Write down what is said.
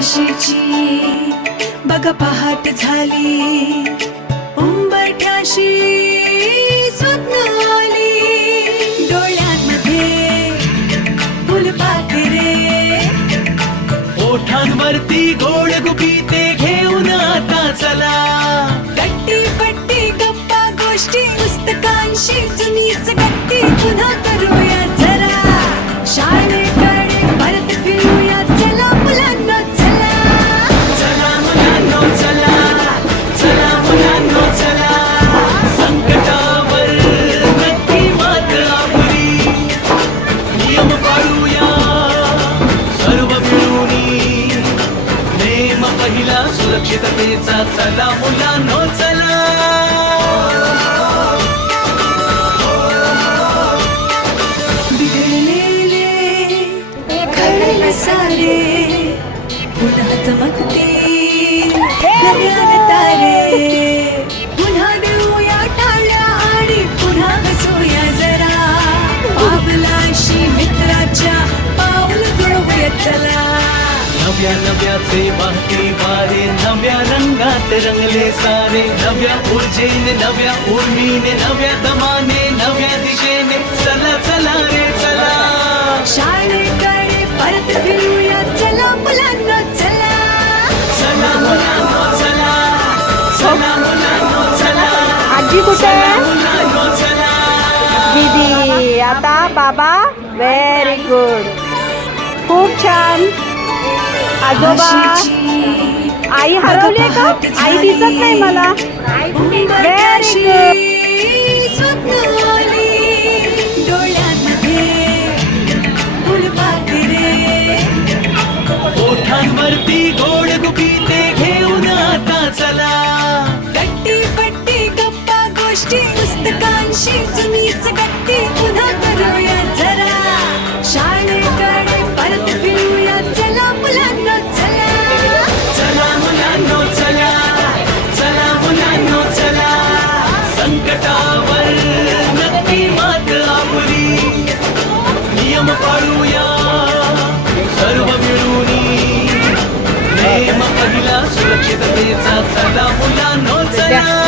आकाशाची बघ पहाट झाली, उंबरठ्याशी स्वप्न आली, डोळ्यांमध्ये फुलपाखरे, ओठांवरती गोड गुपिते घेऊन आता चला, गट्टी पट्टी गप्पा गोष्टी पुस्तकांशी जुनीच गट्टी पुन्हा करूया जरा, शाळेकडे परत फिरूया चला मुलांना चला, चला मुलांनो चला, चला मुलांनो चला, संकटावर नक्की मात आपली, नियम पाळूया सर्व मिळूनी, नेम पहिला सुरक्षिततेचा, चला मुलांनो चला. बिघडलेले खरं सारे पुन्हा चमकतील नव्याने तारे, पुन्हा देऊया टाळ्या आणि पुन्हा हसूया जरा, पावलाशी मित्राच्या पाऊल जुळवूया चला, नव्या नव्याचे वाहते वारे, नव्या रंगात रंगले सारे, नव्या ऊर्जेने नव्या उर्मीने, नव्या दमाने नव्या दिशेने, चला चला रे चला, शाळेकडे परत फिरूया चला मुलांना चला, चला मुलांनो चला, चला मुलांनो चला, आजी कुठे चला आहे? मुलांनो चला. दीदी आता बाबा. व्हेरी गुड, खूप छान. आजोबा आई हरवली का? आई दिसत नाही मला. Very good. स्वप्न आली, डोळ्यांमध्ये फुलपाखरे, ओठांवरती गोड गुपिते घेऊन आता चला, गट्टी पट्टी गप्पा गोष्टी पुस्तकांशी जुनीच गट्टी पुन्हा करूया जरा, शाळेकडे परत फिरूया चला मुलांना चला, चला मुलांनो चला, चला मुलांनो चला, संकटावर नक्की मात आपली, नियम पाळूया सर्व मिळूनी, नेम पहिला सुरक्षिततेचा, चला मुलांनो चला.